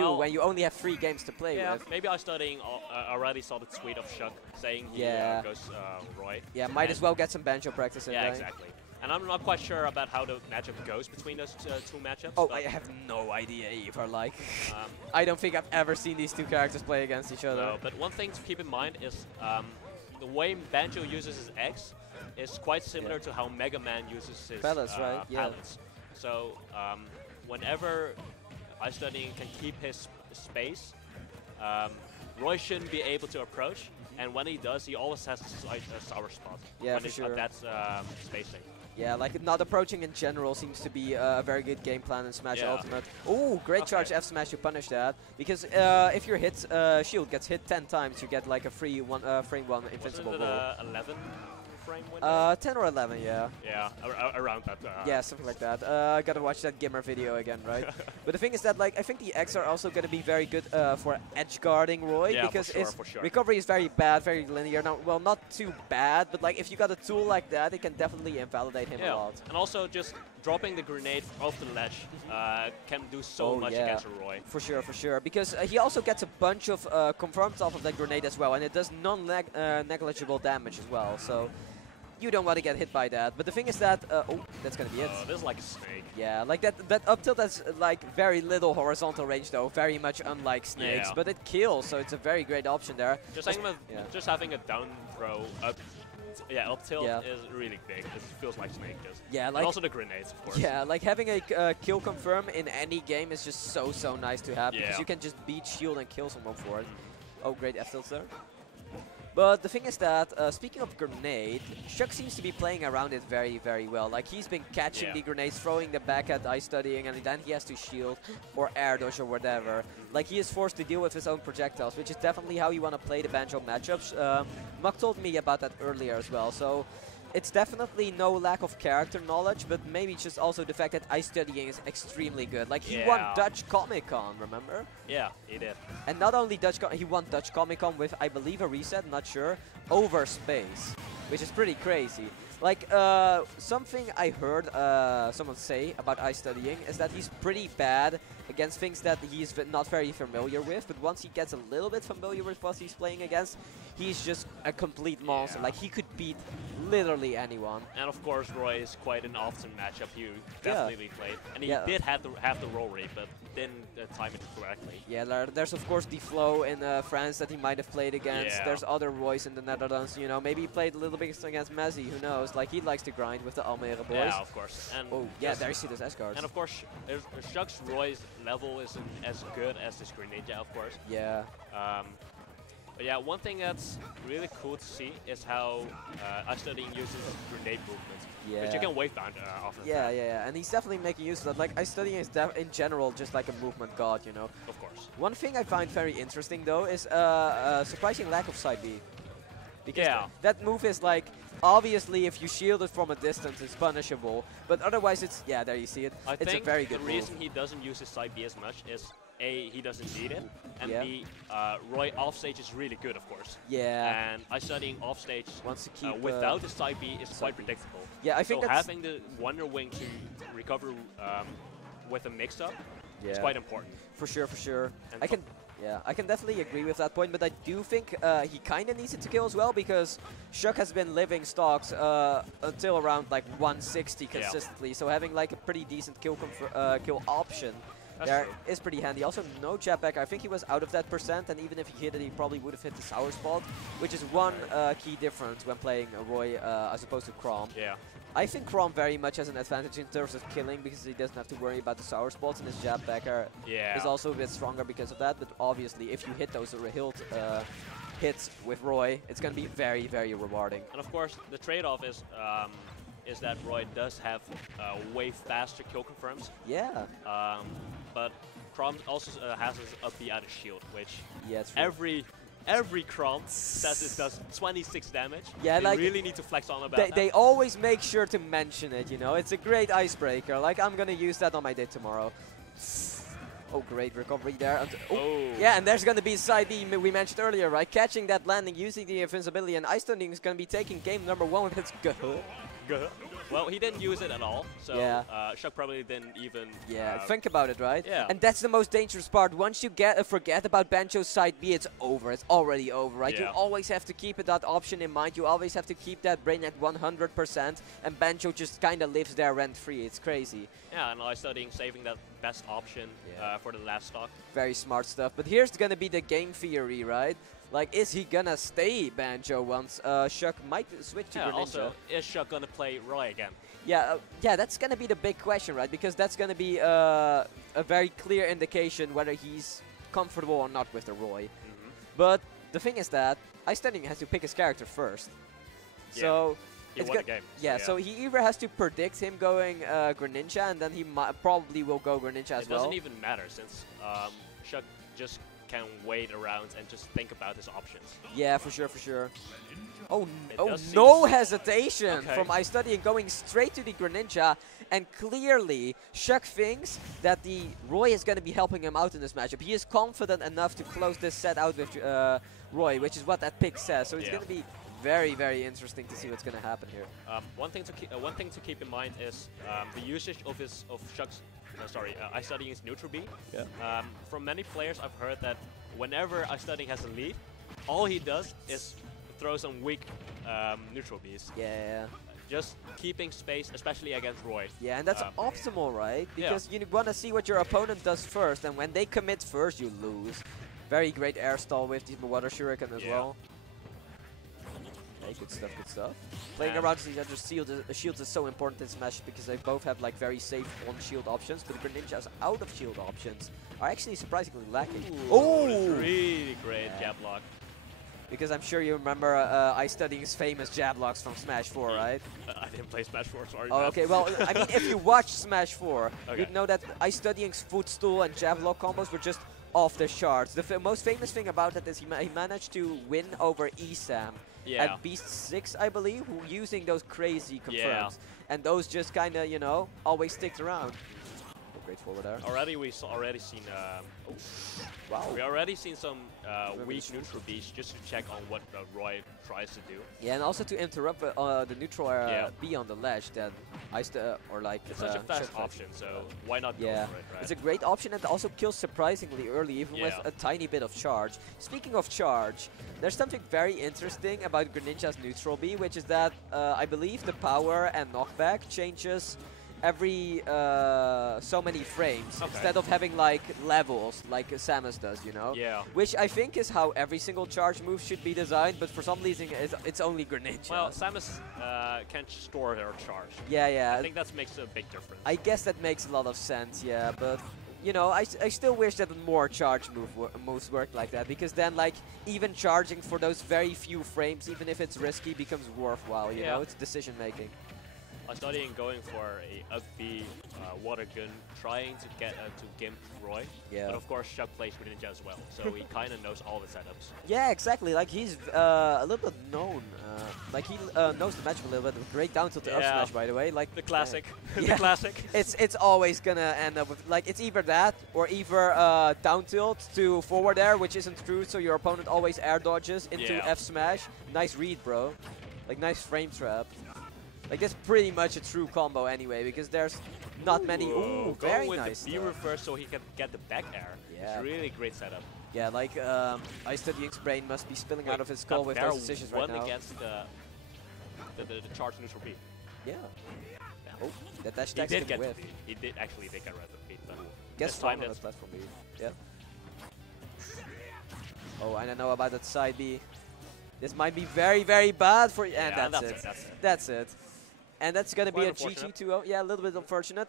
too, well, when you only have 3 games to play yeah, with. maybe iStudying already saw the tweet of ShuC saying he goes Roy. Yeah, might as well get some Banjo practice in. Yeah, right? exactly. And I'm not quite sure about how the matchup goes between those 2 matchups. Oh, I have no idea either. Like, I don't think I've ever seen these 2 characters play against each other. No, but one thing to keep in mind is the way Banjo uses his X is quite similar to how Mega Man uses his pellets, right? Yeah. pellets. So whenever iStudying can keep his space, Roy shouldn't be able to approach. And when he does, he always has a sour spot. Yeah, when for sure. That's space state. Yeah, like not approaching in general seems to be a very good game plan in Smash Ultimate. Oh, great charge F smash to punish that. Because if your hit shield gets hit 10 times, you get like a free frame 1 invincible Wasn't it roll. 11 frame window? 10 or 11, yeah. Yeah, around that. Yeah, something like that. Gotta watch that Gimmer video again, right? But the thing is that, like, I think the X are also gonna be very good for edge guarding Roy, because his recovery is very bad, very linear. Now, well, not too bad, but like if you got a tool like that, it can definitely invalidate him a lot. And also just dropping the grenade off the ledge can do so much against Roy. For sure, for sure. Because he also gets a bunch of confirms off of that grenade as well, and it does non-negligible damage as well. So you don't want to get hit by that. But the thing is that, oh, that's going to be it. This is like a snake. Yeah, like that up tilt has like very little horizontal range though, very much unlike snakes, but it kills, so it's a very great option there. Just having a down throw up tilt is really big. It feels like snake just. Yeah, like, and also the grenades, of course. Yeah, like having a kill confirm in any game is just so nice to have, because you can just beat shield and kill someone for it. Oh, great F tilts there. But the thing is that, speaking of grenade, ShuC seems to be playing around it very well. Like, he's been catching the grenades, throwing them back at iStudying, and then he has to shield or air dodge or whatever. Like, he is forced to deal with his own projectiles, which is definitely how you want to play the Banjo matchups. Muck told me about that earlier as well, so it's definitely no lack of character knowledge, but maybe just also the fact that iStudying is extremely good. Like, he won Dutch Comic Con, remember? Yeah, he did. And not only he won Dutch Comic Con with, I believe, a reset, not sure, over space, which is pretty crazy. Like, something I heard someone say about iStudying is that he's pretty bad against things that he's not very familiar with, but once he gets a little bit familiar with what he's playing against, he's just a complete monster. Like, he could beat literally anyone. And of course, Roy is quite an often matchup you definitely played. And he did have the roll rate, but didn't time it correctly. Yeah, there's of course the Flo in France that he might have played against. There's other Roys in the Netherlands, you know. Maybe he played a little bit against Messi, who knows. Like, he likes to grind with the Almere boys. Yeah, of course. And oh, yeah, there you see those S-guards. And of course, ShuC's Roy's level isn't as good as this Greninja, of course. Yeah. But yeah, one thing that's really cool to see is how iStudying uses grenade movements, which you can wave down often. Yeah, and he's definitely making use of that. Like, iStudying is in general just like a movement god, you know. Of course. One thing I find very interesting though is surprising lack of side B. Because that move is like, obviously if you shield it from a distance it's punishable, but otherwise it's, there you see it, it's a very good move. The reason he doesn't use his side B as much is A, he doesn't need it, and B, Roy offstage is really good, of course. Yeah. And iStudying offstage wants to keep without the side B is quite predictable. Yeah, I think so having the Wonder Wing to recover with a mix-up is quite important. For sure, for sure. I can definitely agree with that point, but I do think he kind of needs it to kill as well, because ShuC has been living stocks until around like 160 consistently, so having like a pretty decent kill option there is pretty handy. Also, no jetpack. I think he was out of that %, and even if he hit it, he probably would have hit the sour spot, which is one key difference when playing Roy as opposed to Chrom. Yeah. I think Chrom very much has an advantage in terms of killing, because he doesn't have to worry about the sour spots, and his jetpacker is also a bit stronger because of that. But obviously, if you hit those hits with Roy, it's going to be very rewarding. And of course, the trade-off is that Roy does have way faster kill confirms. Yeah. But Chrom also has his up B out of shield, which every Chrom says it does 26 damage. Yeah, they really need to flex on about that. They always make sure to mention it, you know. It's a great icebreaker. Like, I'm gonna use that on my day tomorrow. Oh, great recovery there. Yeah, and there's gonna be side B we mentioned earlier, right? Catching that landing, using the invincibility, and iStudying is gonna be taking game number 1 with its Well, he didn't use it at all, so Yeah. ShuC probably didn't even... think about it, right? Yeah. And that's the most dangerous part. Once you forget about Banjo's side B, it's over. It's already over, right? Yeah. You always have to keep that option in mind. You always have to keep that brain at 100%, and Banjo just kind of lives there rent-free. It's crazy. Yeah, and iStudying saving that best option for the last stock. Very smart stuff. But here's going to be the game theory, right? Like, is he gonna stay Banjo once ShuC might switch to Greninja? Also, is ShuC gonna play Roy again? Yeah, that's gonna be the big question, right? Because that's gonna be a very clear indication whether he's comfortable or not with the Roy. But the thing is that iStudying has to pick his character first. Yeah. So he won the game. Yeah, so he either has to predict him going Greninja, and then he probably will go Greninja as well. It doesn't even matter since ShuC just can wait around and just think about his options. Yeah, for sure, for sure. Oh, does no hesitation Okay. from iStudying going straight to the Greninja, and clearly ShuC thinks that the Roy is going to be helping him out in this matchup. He is confident enough to close this set out with Roy, which is what that pick says. So it's going to be very, very interesting to see what's going to happen here. One thing to keep in mind is the usage of ShuC's iStudying's neutral B. Yeah. From many players, I've heard that whenever iStudying has a lead, all he does is throw some weak neutral Bs. Yeah. Just keeping space, especially against Roy. Yeah, and that's optimal, right? Because you want to see what your opponent does first, and when they commit first, you lose. Very great air stall with the water shuriken as well. Okay, good stuff, good stuff. Playing around each other's shields is so important in Smash because they both have like very safe on-shield options, but Greninja's out-of-shield options are actually surprisingly lacking. Oh, really great jab block. Because I'm sure you remember iStudying's famous jab blocks from Smash 4, right? I didn't play Smash 4, sorry. Oh, okay, well, I mean, if you watch Smash 4, Okay. you'd know that iStudying's footstool and jab block combos were just off the charts. The most famous thing about it is he managed to win over ESAM at Beast 6, I believe, using those crazy confirms. And those just kind of, you know, always sticked around. Oh, great forward there. Already we already seen wow. We already seen some weak neutral Bs just to check on what Roy tries to do. Yeah, and also to interrupt the neutral B on the ledge that it's such a fast option, so why not go for it, right? It's a great option and also kills surprisingly early, even with a tiny bit of charge. Speaking of charge, there's something very interesting about Greninja's neutral B, which is that I believe the power and knockback changes every so many frames instead of having like levels like Samus does, you know? Yeah. Which I think is how every single charge move should be designed, but for some reason it's only Greninja. Well, Samus can't store her charge. Yeah. I think that makes a big difference. I guess that makes a lot of sense, yeah, but you know, I still wish that more charge moves worked like that, because then like even charging for those very few frames, even if it's risky, becomes worthwhile, you know? It's decision making. iStudying going for a UP water gun, trying to get to gimp Roy. Yeah. But of course, ShuC plays Greninja as well, so he kind of knows all the setups. Yeah, exactly. Like he's a little bit known. Like he knows the matchup a little bit. Great down tilt to up smash, by the way. Like the classic. The classic. It's always gonna end up with like it's either that or either down tilt to forward air, which isn't true. So your opponent always air dodges into F smash. Nice read, bro. Like nice frame trap. Like that's pretty much a true combo anyway, because there's not many. Ooh, very with nice. The B reverse so he can get the back air. Yeah. It's really great setup. Yeah, like iStudying's brain must be spilling out of his skull with those decisions right now. against the charge neutral B. Yeah. Oh, that dash He attack's did get whiff. the B. He did actually get rid of the B. But Guess this time on the platform B. Yeah. Oh, and I know about that side B. This might be very, very bad for you. And that's it. That's it. That's it. And that's going to be a Quite GG 2-0. Yeah, a little bit unfortunate.